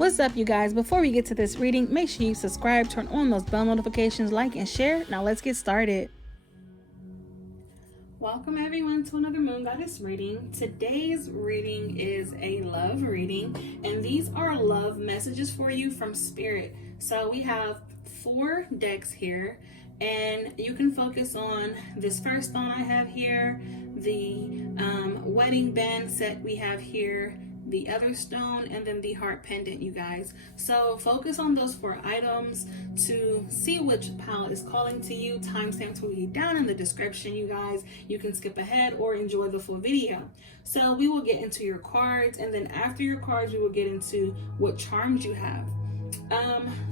What's up, you guys? Before we get to this reading, make sure you subscribe, turn on those bell notifications, like, and share. Now let's get started. Welcome everyone to another Moon Goddess reading. Today's reading is a love reading, and these are love messages for you from Spirit. So we have 4 decks here, and you can focus on this first stone I have here, the wedding band set we have here, the other stone, and then the heart pendant, you guys. So focus on those 4 items to see which palette is calling to you. Timestamps will be down in the description, you guys. You can skip ahead or enjoy the full video. So we will get into your cards, and then after your cards we will get into what charms you have.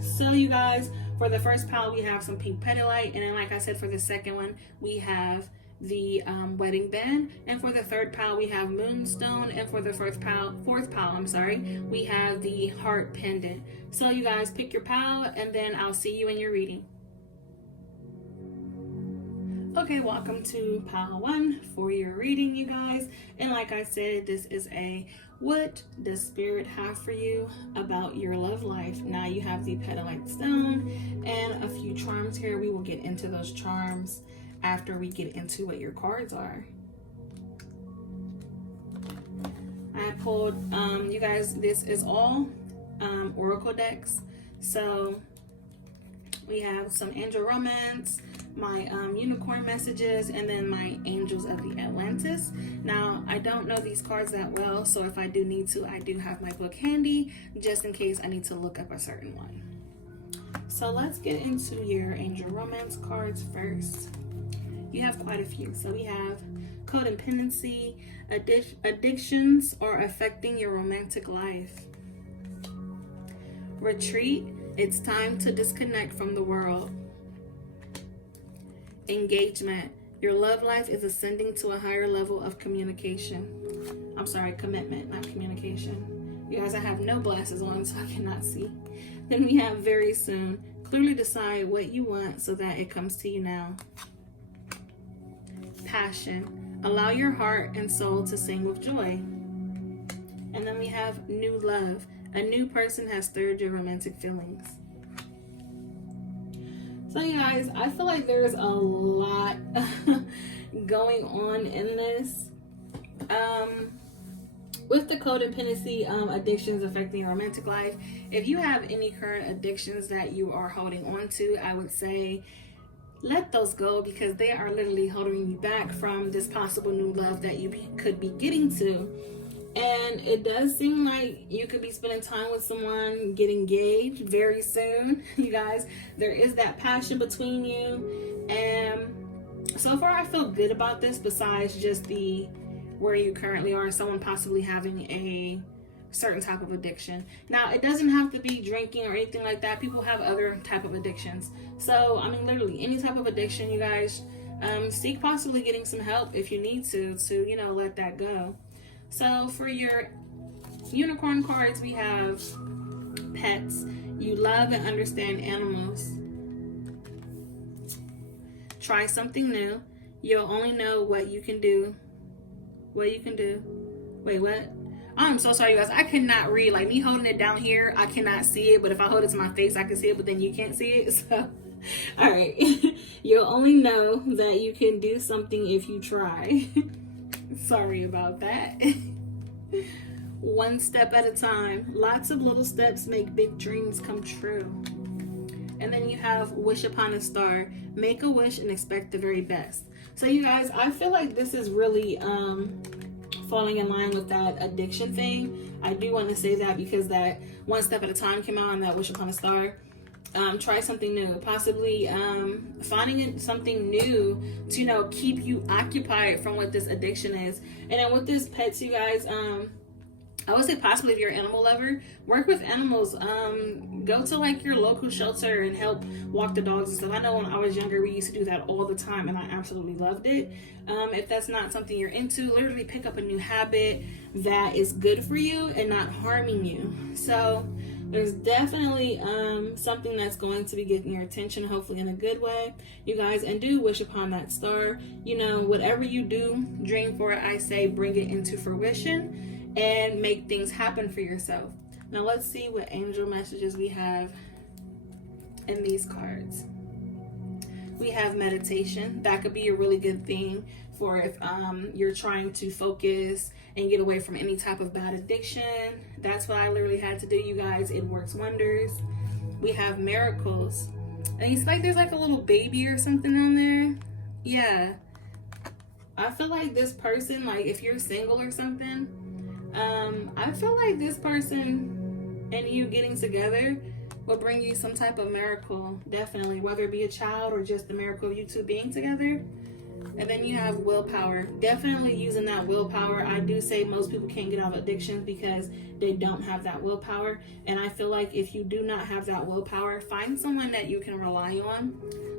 So you guys, for the first palette we have some pink petalite, and then like I said, for the second one we have the wedding band, and for the third pile we have moonstone, and for the fourth pile we have the heart pendant. So you guys pick your pile, and then I'll see you in your reading. Okay, welcome to pile 1 for your reading, you guys. And like I said, this is a what does Spirit have for you about your love life. Now you have the petalite stone and a few charms here. We will get into those charms after we get into what your cards are. I pulled, you guys, this is all oracle decks. So we have some angel romance, my unicorn messages, and then my angels of the Atlantis. Now I don't know these cards that well, so if I do need to, I do have my book handy just in case I need to look up a certain one. So let's get into your angel romance cards first. You have quite a few. So we have codependency, addictions are affecting your romantic life. Retreat, it's time to disconnect from the world. Engagement, your love life is ascending to a higher level of communication. I'm sorry, commitment, not communication. You guys, I have no glasses on, so I cannot see. Then we have very soon. Clearly decide what you want so that it comes to you now. Passion, allow your heart and soul to sing with joy. And then we have new love, a new person has stirred your romantic feelings. So you guys, I feel like there's a lot going on in this. With the codependency, addictions affecting your romantic life, if you have any current addictions that you are holding on to, I would say let those go, because they are literally holding you back from this possible new love that you could be getting to. And it does seem like you could be spending time with someone, get engaged very soon. You guys, there is that passion between you, and so far I feel good about this, besides just the where you currently are, someone possibly having a certain type of addiction. Now it doesn't have to be drinking or anything like that. People have other type of addictions. So I mean, literally any type of addiction, you guys, seek possibly getting some help if you need to you know, let that go. So for your unicorn cards, we have pets. You love and understand animals. Try something new. You'll only know what you can do. Wait, what? I'm so sorry, you guys. I cannot read. Like, me holding it down here, I cannot see it. But if I hold it to my face, I can see it. But then you can't see it. So, all right. You'll only know that you can do something if you try. Sorry about that. One step at a time. Lots of little steps make big dreams come true. And then you have wish upon a star. Make a wish and expect the very best. So you guys, I feel like this is really falling in line with that addiction thing. I do want to say that because that one step at a time came out, and that wish upon a star. Try something new, possibly finding something new to, you know, keep you occupied from what this addiction is. And then with this pets, you guys, I would say possibly if you're an animal lover, work with animals. Go to like your local shelter and help walk the dogs and stuff. I know when I was younger, we used to do that all the time, and I absolutely loved it. If that's not something you're into, literally pick up a new habit that is good for you and not harming you. So there's definitely something that's going to be getting your attention, hopefully in a good way, you guys. And do wish upon that star. You know, whatever you do, dream for it. I say bring it into fruition and make things happen for yourself. Now let's see what angel messages we have in these cards. We have meditation. That could be a really good thing for if you're trying to focus and get away from any type of bad addiction. That's what I literally had to do, you guys. It works wonders. We have miracles. And it's like there's like a little baby or something on there. Yeah. I feel like this person, like if you're single or something, I feel like this person and you getting together will bring you some type of miracle, definitely, whether it be a child or just the miracle of you two being together. And then you have willpower. Definitely using that willpower. I do say most people can't get out of addictions because they don't have that willpower. And I feel like if you do not have that willpower, find someone that you can rely on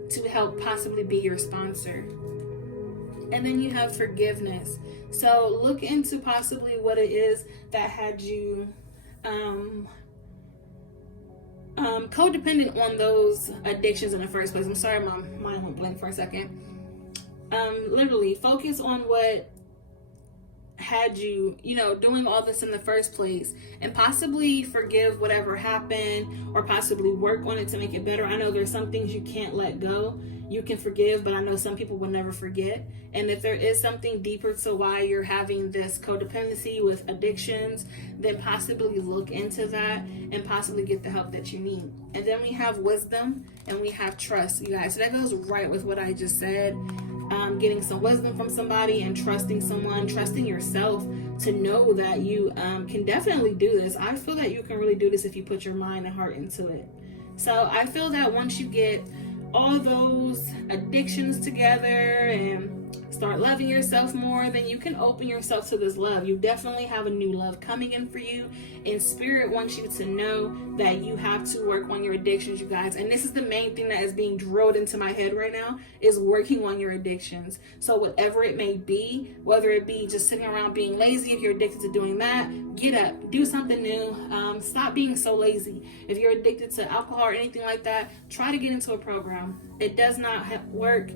to help possibly be your sponsor. And then you have forgiveness. So look into possibly what it is that had you codependent on those addictions in the first place. I'm sorry, my mind went blank for a second. Literally focus on what had you, doing all this in the first place, and possibly forgive whatever happened, or possibly work on it to make it better. I know there's some things you can't let go. You can forgive, but I know some people will never forget. And if there is something deeper to why you're having this codependency with addictions, then possibly look into that and possibly get the help that you need. And then we have wisdom and we have trust, you guys. So that goes right with what I just said. Getting some wisdom from somebody and trusting someone, trusting yourself to know that you can definitely do this. I feel that you can really do this if you put your mind and heart into it. So I feel that once you get all those addictions together and start loving yourself more, then you can open yourself to this love. You definitely have a new love coming in for you, and Spirit wants you to know that you have to work on your addictions, you guys. And this is the main thing that is being drilled into my head right now, is working on your addictions. So whatever it may be, whether it be just sitting around being lazy, if you're addicted to doing that, get up, do something new. Stop being so lazy. If you're addicted to alcohol or anything like that, try to get into a program. It does not work.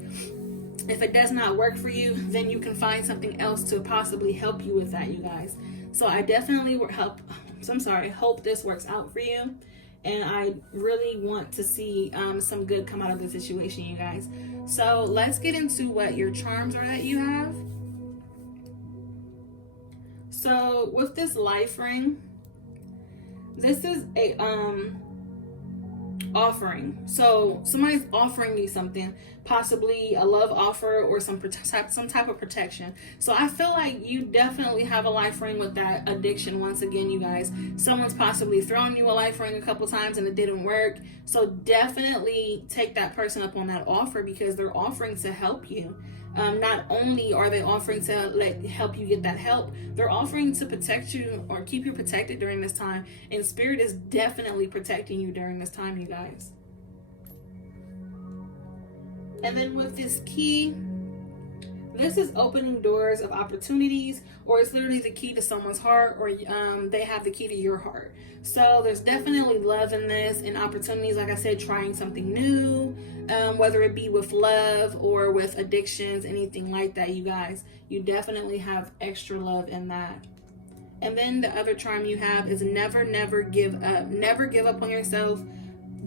If it does not work for you, then you can find something else to possibly help you with that, you guys. So I definitely hope this works out for you. And I really want to see some good come out of the situation, you guys. So let's get into what your charms are that you have. So with this life ring, this is a offering. So somebody's offering you something, possibly a love offer or some type of protection. So I feel like you definitely have a life ring with that addiction. Once again, you guys, someone's possibly thrown you a life ring a couple times and it didn't work. So definitely take that person up on that offer, because they're offering to help you. Not only are they offering to help you get that help, they're offering to protect you or keep you protected during this time. And Spirit is definitely protecting you during this time, you guys. And then with this key, this is opening doors of opportunities, or it's literally the key to someone's heart, or they have the key to your heart. So there's definitely love in this and opportunities. Like I said, trying something new, whether it be with love or with addictions, anything like that, you guys. You definitely have extra love in that. And then the other charm you have is never give up. Never give up on yourself.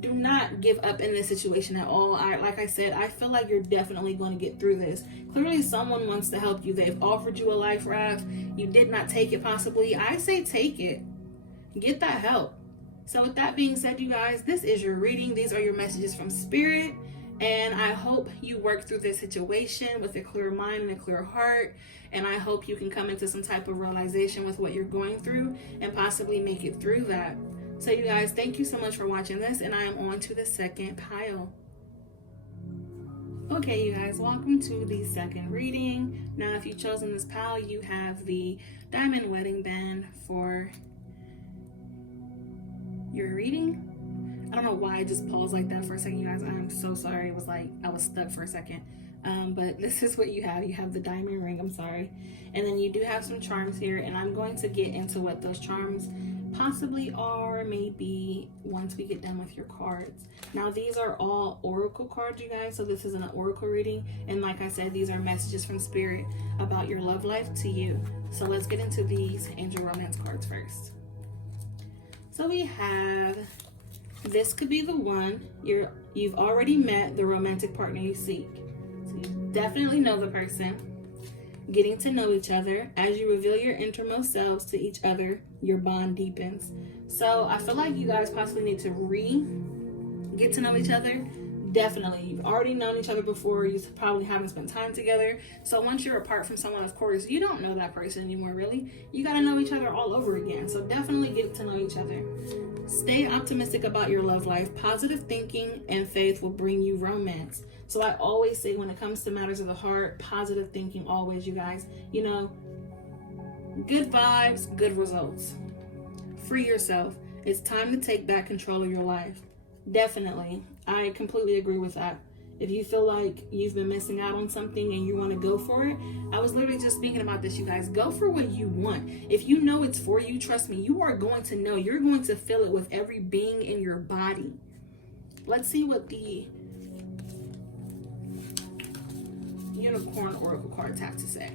Do not give up in this situation at all. Like I said, I feel like you're definitely going to get through this. Clearly, someone wants to help you. They've offered you a life raft. You did not take it possibly. I say take it. Get that help. So with that being said, you guys, this is your reading. These are your messages from Spirit. And I hope you work through this situation with a clear mind and a clear heart. And I hope you can come into some type of realization with what you're going through and possibly make it through that. So you guys, thank you so much for watching this, and I am on to the second pile. Okay, you guys, welcome to the second reading. Now, if you've chosen this pile, you have the diamond wedding band for your reading. I don't know why I just paused like that for a second, you guys. I'm so sorry. It was like I was stuck for a second. But this is what you have. You have the diamond ring, I'm sorry. And then you do have some charms here, and I'm going to get into what those charms possibly are, maybe once we get done with your cards. Now, these are all oracle cards, you guys, so this isn't an oracle reading. And like I said, these are messages from Spirit about your love life to you. So let's get into these angel romance cards first. So we have, this could be the one. You've already met the romantic partner you seek. So you definitely know the person. Getting to know each other. As you reveal your innermost selves to each other, your bond deepens. So I feel like you guys possibly need to get to know each other. Definitely. You've already known each other before. You probably haven't spent time together. So once you're apart from someone, of course, you don't know that person anymore, really. You got to know each other all over again. So definitely get to know each other. Stay optimistic about your love life. Positive thinking and faith will bring you romance. So I always say, when it comes to matters of the heart, positive thinking always, you guys. You know, good vibes, good results. Free yourself. It's time to take back control of your life. Definitely. I completely agree with that. If you feel like you've been missing out on something and you want to go for it, I was literally just thinking about this, you guys. Go for what you want. If you know it's for you, trust me, you are going to know. You're going to feel it with every being in your body. Let's see what the Unicorn Oracle cards have to say.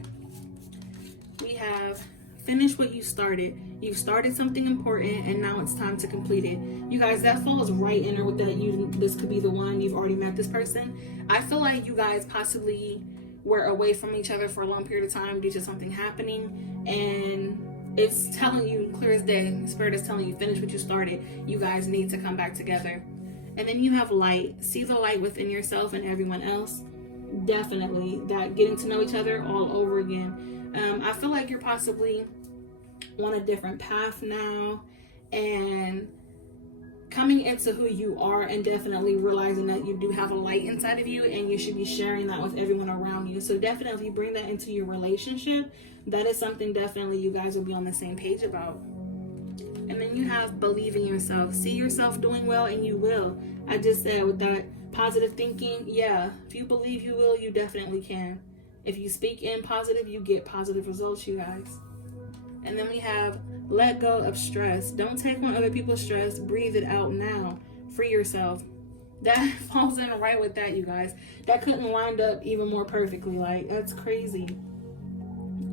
We have, finish what you started. You've started something important and now it's time to complete it. You guys, that falls right in there with that. This could be the one. You've already met this person. I feel like you guys possibly were away from each other for a long period of time due to something happening, and it's telling you clear as day. Spirit is telling you, finish what you started. You guys need to come back together. And then you have light. See the light within yourself and everyone else. Definitely that getting to know each other all over again. I feel like you're possibly on a different path now and coming into who you are, and definitely realizing that you do have a light inside of you and you should be sharing that with everyone around you. So definitely bring that into your relationship. That is something definitely you guys will be on the same page about. And then you have believe in yourself. See yourself doing well and you will. I just said with that positive thinking, yeah, if you believe you will, you definitely can. If you speak in positive, you get positive results, you guys. And then we have let go of stress. Don't take on other people's stress. Breathe it out now. Free yourself. That falls in right with that, you guys. That couldn't wind up even more perfectly. Like, that's crazy.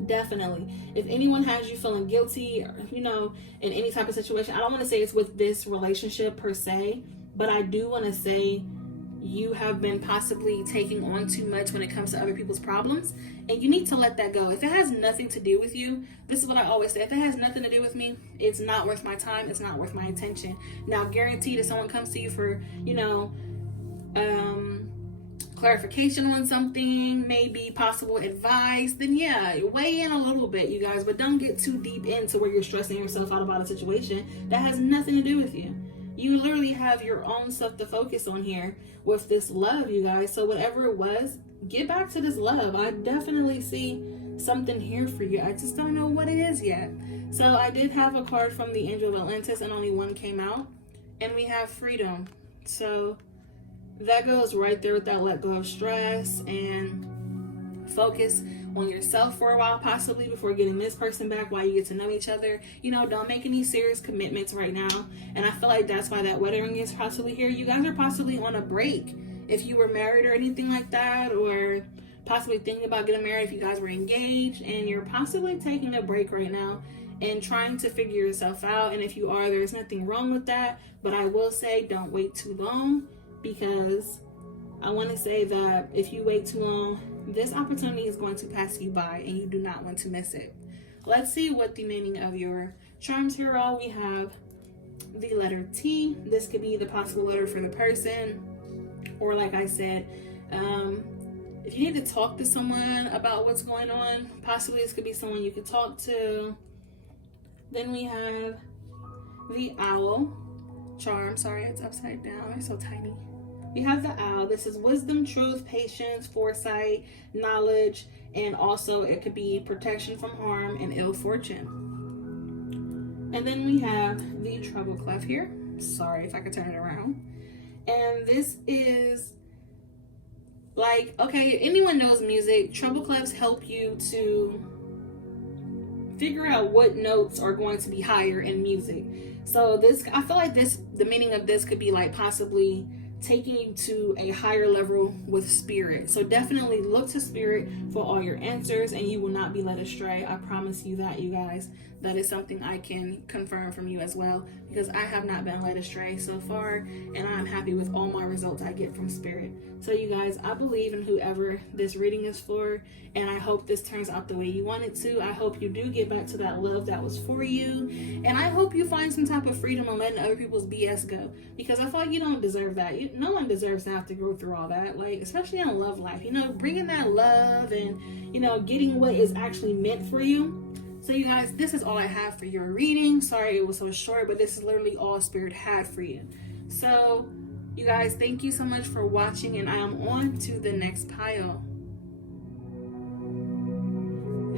Definitely. If anyone has you feeling guilty, or, you know, in any type of situation, I don't want to say it's with this relationship per se, but I do want to say you have been possibly taking on too much when it comes to other people's problems, and you need to let that go. If it has nothing to do with you, this is what I always say, if it has nothing to do with me, it's not worth my time, it's not worth my attention. Now, guaranteed if someone comes to you for, you know, clarification on something, maybe possible advice, then yeah, weigh in a little bit, you guys, but don't get too deep into where you're stressing yourself out about a situation that has nothing to do with you. You literally have your own stuff to focus on here with this love, you guys. So whatever it was, get back to this love. I definitely see something here for you. I just don't know what it is yet. So I did have a card from the Angel of Atlantis and only one came out. And we have freedom. So that goes right there with that let go of stress and focus on yourself for a while, possibly before getting this person back while you get to know each other. You know, don't make any serious commitments right now. And I feel like that's why that wedding ring is possibly here. You guys are possibly on a break. If you were married or anything like that, or possibly thinking about getting married if you guys were engaged, and you're possibly taking a break right now and trying to figure yourself out. And if you are, there's nothing wrong with that. But I will say, don't wait too long, because I want to say that if you wait too long, this opportunity is going to pass you by and you do not want to miss it. Let's see what the meaning of your charms here are. We have the letter T. This could be the possible letter for the person, or like I said, if you need to talk to someone about what's going on, possibly this could be someone you could talk to. Then we have the owl charm. Sorry, it's upside down. It's so tiny. We have the owl. This is wisdom, truth, patience, foresight, knowledge, and also it could be protection from harm and ill fortune. And then we have the treble clef here. Sorry if I could turn it around. And this is like, okay, anyone knows music, treble clefs help you to figure out what notes are going to be higher in music. So this, I feel like this, the meaning of this could be like possibly taking you to a higher level with spirit. So definitely look to spirit for all your answers and you will not be led astray. I promise you that, you guys. that is something I can confirm from you as well, because I have not been led astray so far, and I'm happy with all my results I get from Spirit. So you guys, I believe in whoever this reading is for, and I hope this turns out the way you want it to. I hope you do get back to that love that was for you, and I hope you find some type of freedom on letting other people's BS go, because I feel like you don't deserve that. No one deserves to have to go through all that, like, especially in love life, you know, bringing that love and, you know, getting what is actually meant for you. So you guys, this is all I have for your reading. Sorry it was so short, but this is literally all Spirit had for you. So you guys, thank you so much for watching, and I am on to the next pile.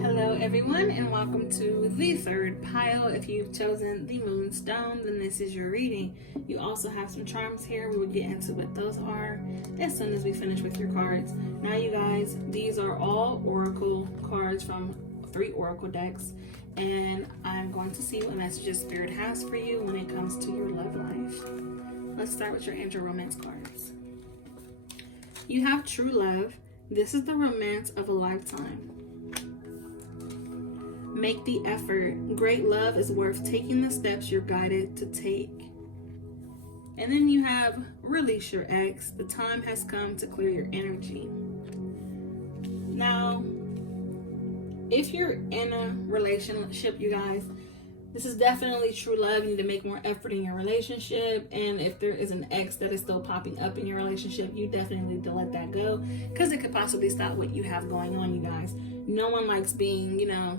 Hello everyone, and welcome to the third pile. If you've chosen the Moonstone, then this is your reading. You also have some charms here. We will get into what those are as soon as we finish with your cards. Now you guys, these are all Oracle cards from 3 Oracle decks, and I'm going to see what messages Spirit has for you when it comes to your love life. Let's start with your angel romance cards. You have true love. This is the romance of a lifetime. Make the effort. Great love is worth taking the steps you're guided to take. And then you have release your ex. The time has come to clear your energy. Now, if you're in a relationship, you guys, this is definitely true love. You need to make more effort in your relationship. And if there is an ex that is still popping up in your relationship, you definitely need to let that go, because it could possibly stop what you have going on, you guys. No one likes being, you know,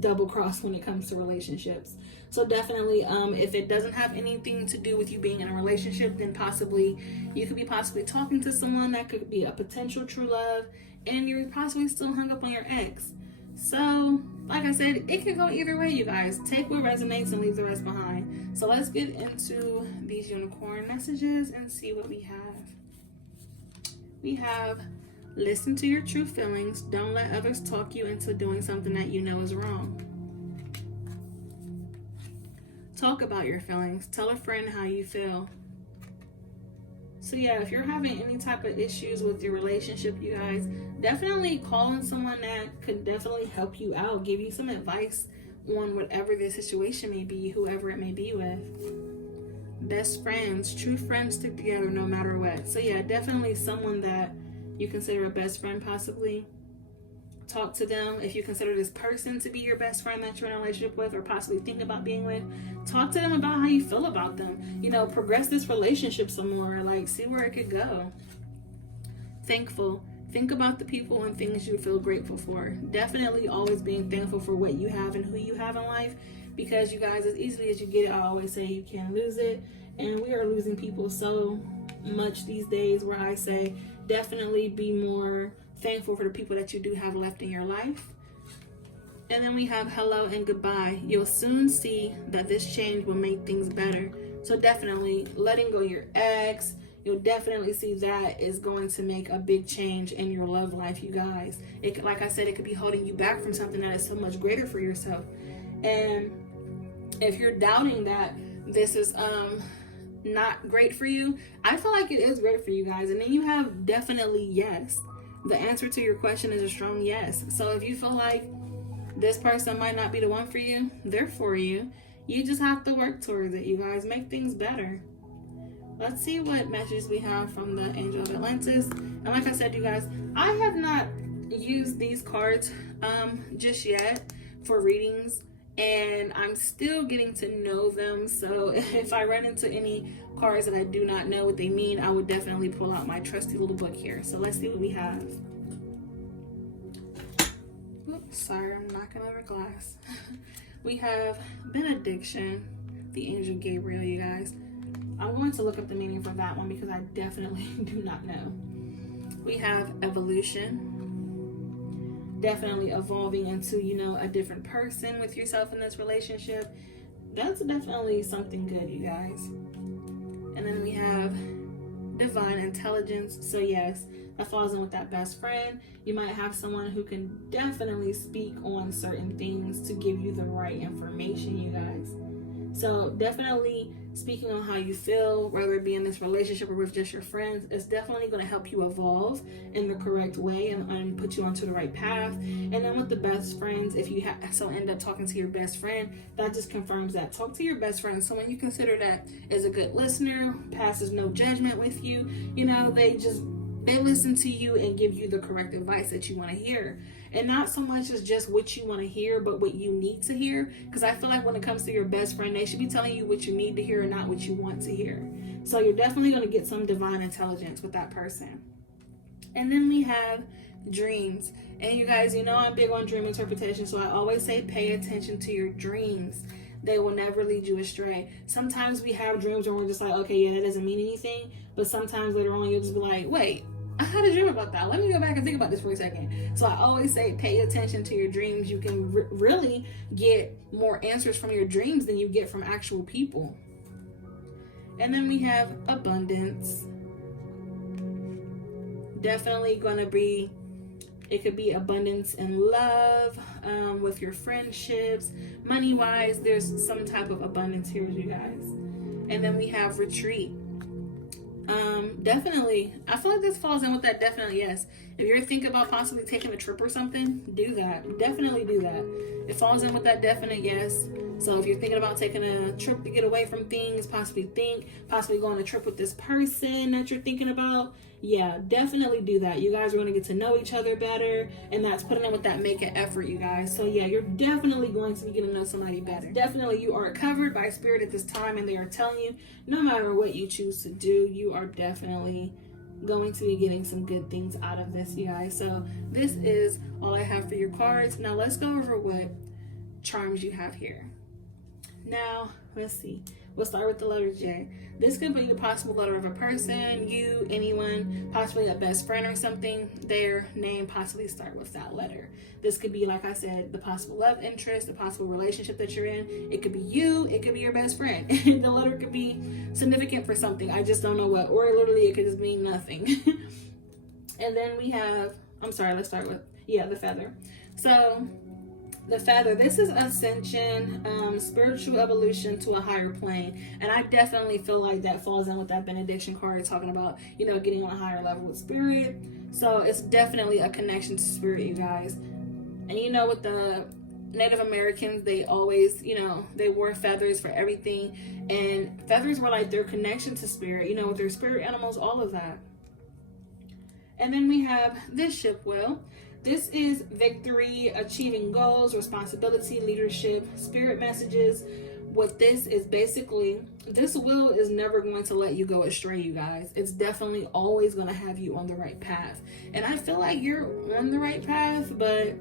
double-crossed when it comes to relationships. So definitely, if it doesn't have anything to do with you being in a relationship, then possibly you could be possibly talking to someone that could be a potential true love, and you're possibly still hung up on your ex. So, like I said, it can go either way, you guys. Take what resonates and leave the rest behind. So let's get into these unicorn messages and see what we have. We have, listen to your true feelings. Don't let others talk you into doing something that you know is wrong. Talk about your feelings. Tell a friend how you feel. So yeah, if you're having any type of issues with your relationship, you guys, definitely call in someone that could definitely help you out, give you some advice on whatever the situation may be, whoever it may be with. Best friends, true friends stick together no matter what. So yeah, definitely someone that you consider a best friend possibly. Talk to them. If you consider this person to be your best friend that you're in a relationship with or possibly think about being with, talk to them about how you feel about them. You know, progress this relationship some more. Like, see where it could go. Thankful. Think about the people and things you feel grateful for. Definitely always being thankful for what you have and who you have in life, because you guys, as easily as you get it, I always say you can't lose it. And we are losing people so much these days, where I say definitely be more thankful for the people that you do have left in your life. And then we have hello and goodbye. You'll soon see that this change will make things better. So definitely letting go of your ex, you'll definitely see that is going to make a big change in your love life, you guys. It could, like I said, it could be holding you back from something that is so much greater for yourself. And if you're doubting that this is not great for you, I feel like it is great for you guys. And then you have definitely yes. The answer to your question is a strong yes. So if you feel like this person might not be the one for you, they're for you. You just have to work towards it, you guys. Make things better. Let's see what messages we have from the Angel of Atlantis. And like I said, you guys, I have not used these cards just yet for readings, and I'm still getting to know them. So if I run into any cards that I do not know what they mean, I would definitely pull out my trusty little book here. So let's see what we have. Oops, sorry, I'm knocking over glass. We have benediction, the angel Gabriel, you guys. I'm going to look up the meaning for that one because I definitely do not know. We have evolution. Definitely evolving into, you know, a different person with yourself in this relationship. That's definitely something good, you guys. And then we have divine intelligence. So yes, that falls in with that best friend. You might have someone who can definitely speak on certain things to give you the right information, you guys. So definitely speaking on how you feel, whether it be in this relationship or with just your friends, it's definitely going to help you evolve in the correct way and put you onto the right path. And then with the best friends, if you end up talking to your best friend, that just confirms that. Talk to your best friend, someone you consider that is a good listener, passes no judgment with you. You know, they listen to you and give you the correct advice that you want to hear. And not so much as just what you want to hear, but what you need to hear. Because I feel like when it comes to your best friend, they should be telling you what you need to hear and not what you want to hear. So you're definitely going to get some divine intelligence with that person. And then we have dreams. And you guys, you know I'm big on dream interpretation, so I always say pay attention to your dreams. They will never lead you astray. Sometimes we have dreams where we're just like, okay, yeah, that doesn't mean anything. But sometimes later on you'll just be like, wait, I had a dream about that. Let me go back and think about this for a second. So I always say pay attention to your dreams. You can really get more answers from your dreams than you get from actual people. And then we have abundance. Definitely going to be, it could be abundance in love, with your friendships, money-wise. There's some type of abundance here, you guys. And then we have retreat. Definitely, I feel like this falls in with that definitely yes. If you're thinking about possibly taking a trip or something, do that. Definitely do that. It falls in with that definite yes. So if you're thinking about taking a trip to get away from things, possibly going on a trip with this person that you're thinking about, yeah, definitely do that. You guys are going to get to know each other better, and that's putting in with that make an effort, you guys. So yeah, you're definitely going to be getting to know somebody better. Definitely you are covered by spirit at this time, and they are telling you no matter what you choose to do, you are definitely going to be getting some good things out of this, you guys. So this is all I have for your cards. Now let's go over what charms you have here. Now, let's see. We'll start with the letter J. This could be a possible letter of a person, you, anyone, possibly a best friend or something. Their name possibly start with that letter. This could be, like I said, the possible love interest, the possible relationship that you're in. It could be you. It could be your best friend. The letter could be significant for something. I just don't know what. Or literally it could just mean nothing. And then we have, let's start with, the feather. So the feather, this is ascension, spiritual evolution to a higher plane. And I definitely feel like that falls in with that benediction card talking about, getting on a higher level with spirit. So it's definitely a connection to spirit, you guys. And with the Native Americans, they always, they wore feathers for everything. And feathers were like their connection to spirit, with their spirit animals, all of that. And then we have this ship wheel. This is victory, achieving goals, responsibility, leadership, spirit messages. What this is basically, this will is never going to let you go astray, you guys. It's definitely always going to have you on the right path. And I feel like you're on the right path, but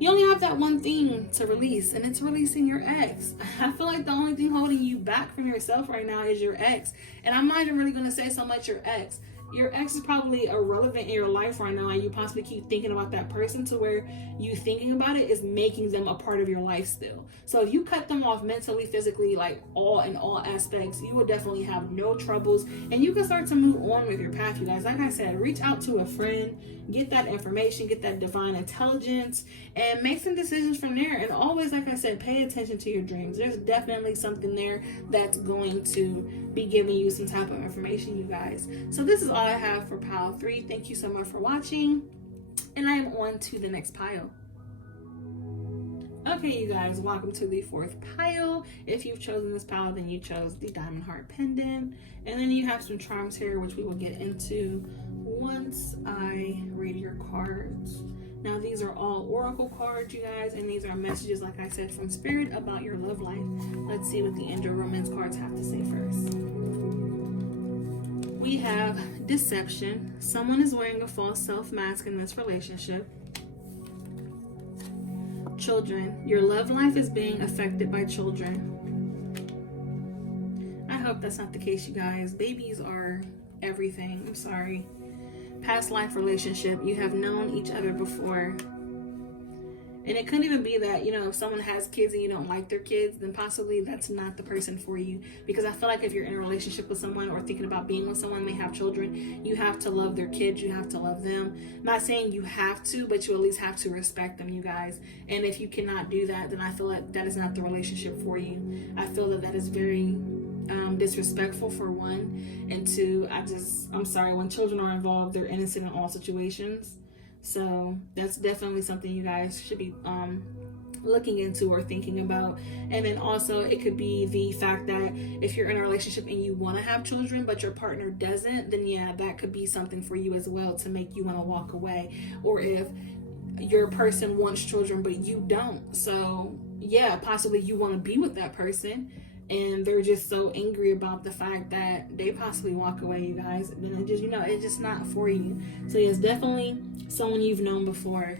you only have that one thing to release, and it's releasing your ex. I feel like the only thing holding you back from yourself right now is your ex. And I'm not even really going to say so much your ex. Your ex is probably irrelevant in your life right now, and you possibly keep thinking about that person to where you thinking about it is making them a part of your life still. So if you cut them off mentally, physically, like in all aspects, you will definitely have no troubles, and you can start to move on with your path, you guys. Like I said, reach out to a friend, get that information, get that divine intelligence, and make some decisions from there. And always, like I said, pay attention to your dreams. There's definitely something there that's going to be giving you some type of information, you guys. So this is all I have for pile 3. Thank you so much for watching, and I am on to the next pile. Okay, you guys, welcome to the 4th pile. If you've chosen this pile, then you chose the diamond heart pendant, and then you have some charms here, which we will get into once I read your cards. Now, these are all oracle cards, you guys, and these are messages, like I said, from spirit about your love life. Let's see what the angel romance cards have to say first. We have deception. Someone is wearing a false self mask in this relationship. Children. Your love life is being affected by children. I hope that's not the case, you guys. Babies are everything. I'm sorry. Past life relationship. You have known each other before. And it couldn't even be that, if someone has kids and you don't like their kids, then possibly that's not the person for you. Because I feel like if you're in a relationship with someone or thinking about being with someone, they have children, you have to love their kids, you have to love them. I'm not saying you have to, but you at least have to respect them, you guys. And if you cannot do that, then I feel like that is not the relationship for you. I feel that is very disrespectful, for one, and two, I'm sorry, when children are involved, they're innocent in all situations. So that's definitely something you guys should be looking into or thinking about. And then also it could be the fact that if you're in a relationship and you want to have children but your partner doesn't, then yeah, that could be something for you as well to make you want to walk away. Or if your person wants children but you don't, so yeah, possibly you want to be with that person and they're just so angry about the fact that they possibly walk away, you guys, then it just, it's just not for you. So it's definitely someone you've known before.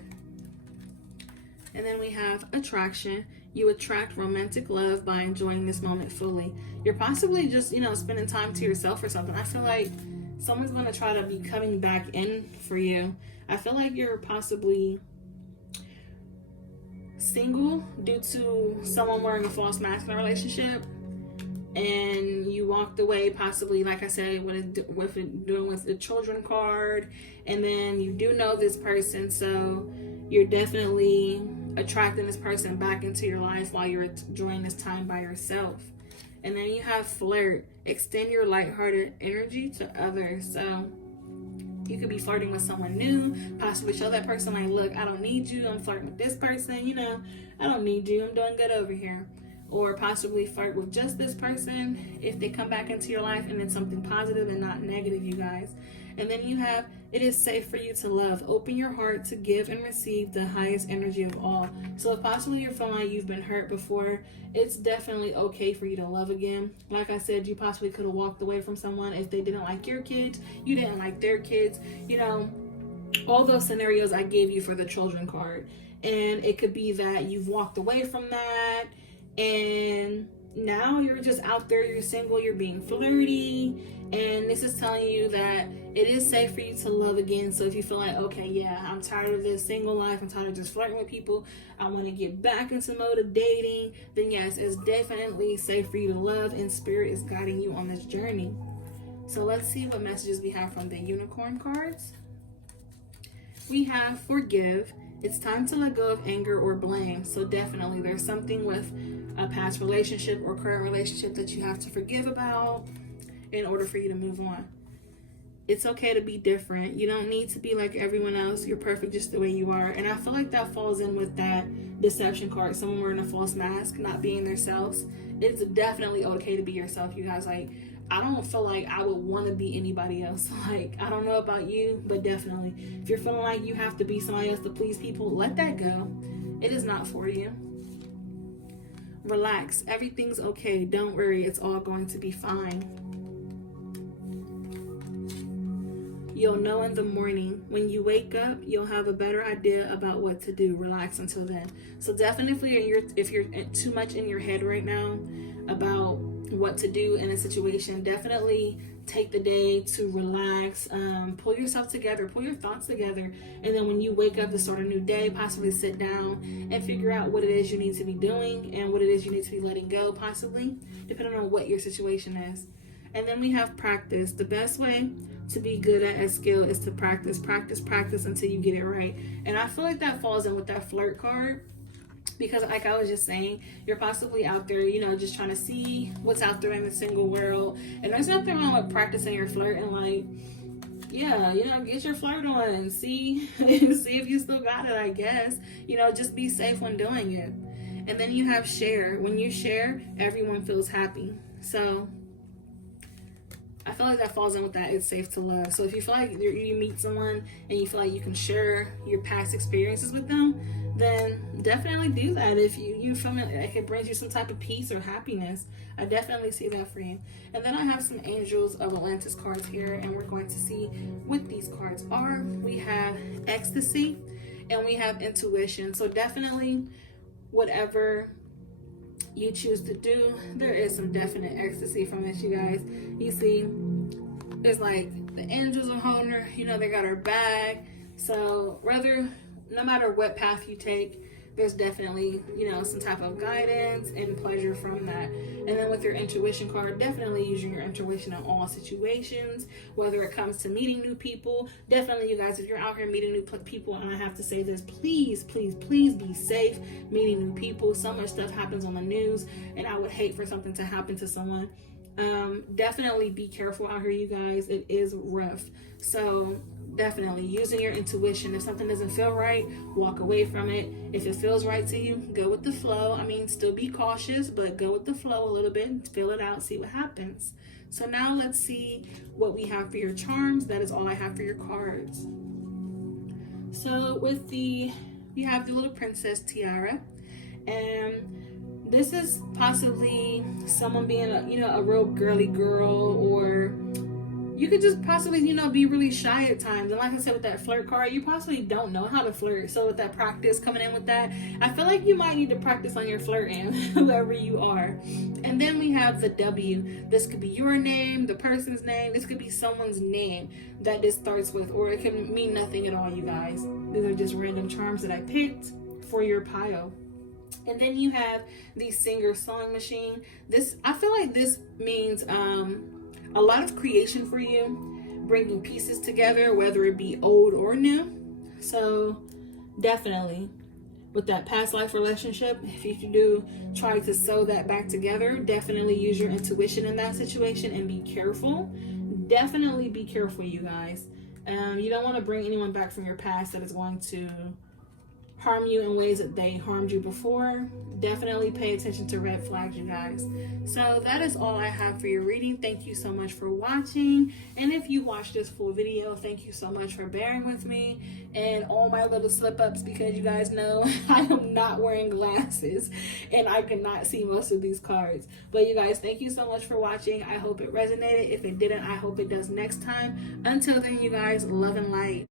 And then we have attraction. You attract romantic love by enjoying this moment fully. You're possibly just, spending time to yourself or something. I feel like someone's going to try to be coming back in for you. I feel like you're possibly single due to someone wearing a false mask in a relationship. And you walked away, possibly, like I said, with the children card. And then you do know this person, so you're definitely attracting this person back into your life while you're enjoying this time by yourself. And then you have flirt. Extend your lighthearted energy to others. So you could be flirting with someone new, possibly show that person like, look, I don't need you. I'm flirting with this person, I don't need you. I'm doing good over here. Or possibly flirt with just this person if they come back into your life and it's something positive and not negative, you guys. And then you have, it is safe for you to love. Open your heart to give and receive the highest energy of all. So if possibly you're feeling like you've been hurt before, it's definitely okay for you to love again. Like I said, you possibly could have walked away from someone if they didn't like your kids, you didn't like their kids, all those scenarios I gave you for the children card. And it could be that you've walked away from that and now you're just out there, you're single, you're being flirty, and this is telling you that it is safe for you to love again. So if you feel like, okay, yeah, I'm tired of this single life, I'm tired of just flirting with people, I want to get back into mode of dating, then yes, it's definitely safe for you to love, and Spirit is guiding you on this journey. So let's see what messages we have from the unicorn cards. We have forgive. It's time to let go of anger or blame. So definitely there's something with a past relationship or current relationship that you have to forgive about in order for you to move on. It's okay to be different. You don't need to be like everyone else. You're perfect just the way you are. And I feel like that falls in with that deception card. Someone wearing a false mask, not being themselves. It's definitely okay to be yourself, you guys. Like, I don't feel like I would want to be anybody else. Like, I don't know about you, but definitely, if you're feeling like you have to be somebody else to please people, let that go. It is not for you. Relax. Everything's okay. Don't worry. It's all going to be fine. You'll know in the morning. When you wake up, you'll have a better idea about what to do. Relax until then. So definitely, if you're too much in your head right now about what to do in a situation, definitely take the day to relax, pull yourself together, pull your thoughts together, and then when you wake up to start a new day, possibly sit down and figure out what it is you need to be doing and what it is you need to be letting go, possibly, depending on what your situation is. And then we have practice. The best way to be good at a skill is to practice until you get it right. And I feel like that falls in with that flirt card, because like I was just saying, you're possibly out there, just trying to see what's out there in the single world. And there's nothing wrong with practicing your flirt and like, yeah, get your flirt on and see if you still got it, I guess. Just be safe when doing it. And then you have share. When you share, everyone feels happy. So I feel like that falls in with that. It's safe to love. So if you feel like you meet someone and you feel like you can share your past experiences with them, then definitely do that. If you feel like it brings you some type of peace or happiness, I definitely see that for you. And then I have some Angels of Atlantis cards here, and we're going to see what these cards are. We have ecstasy and we have intuition. So definitely whatever you choose to do, there is some definite ecstasy from this, you guys. You see, there's like the angels are holding her, they got her bag. So no matter what path you take, there's definitely, some type of guidance and pleasure from that. And then with your intuition card, definitely using your intuition in all situations, whether it comes to meeting new people. Definitely, you guys, if you're out here meeting new people, and I have to say this, please, please, please be safe meeting new people. So much stuff happens on the news, and I would hate for something to happen to someone Definitely be careful out here, you guys. It is rough. So definitely using your intuition. If something doesn't feel right, walk away from it. If it feels right to you, go with the flow. I mean, still be cautious, but go with the flow a little bit and feel it out, see what happens. So now let's see what we have for your charms. That is all I have for your cards. So with we have the little princess tiara, and this is possibly someone being a real girly girl, or you could just possibly, be really shy at times. And like I said, with that flirt card, you possibly don't know how to flirt. So with that practice coming in with that, I feel like you might need to practice on your flirting, whoever you are. And then we have the W. This could be your name, the person's name. This could be someone's name that this starts with, or it could mean nothing at all, you guys. These are just random charms that I picked for your pile. And then you have the singer sewing machine. I feel like this means a lot of creation for you, bringing pieces together, whether it be old or new. So definitely with that past life relationship, if you do try to sew that back together, definitely use your intuition in that situation and be careful. Definitely be careful, you guys. You don't want to bring anyone back from your past that is going to harm you in ways that they harmed you before. Definitely pay attention to red flags, you guys. So that is all I have for your reading. Thank you so much for watching. And if you watched this full video, thank you so much for bearing with me and all my little slip ups, because you guys know I am not wearing glasses and I cannot see most of these cards. But you guys, thank you so much for watching. I hope it resonated. If it didn't, I hope it does next time. Until then, you guys, love and light.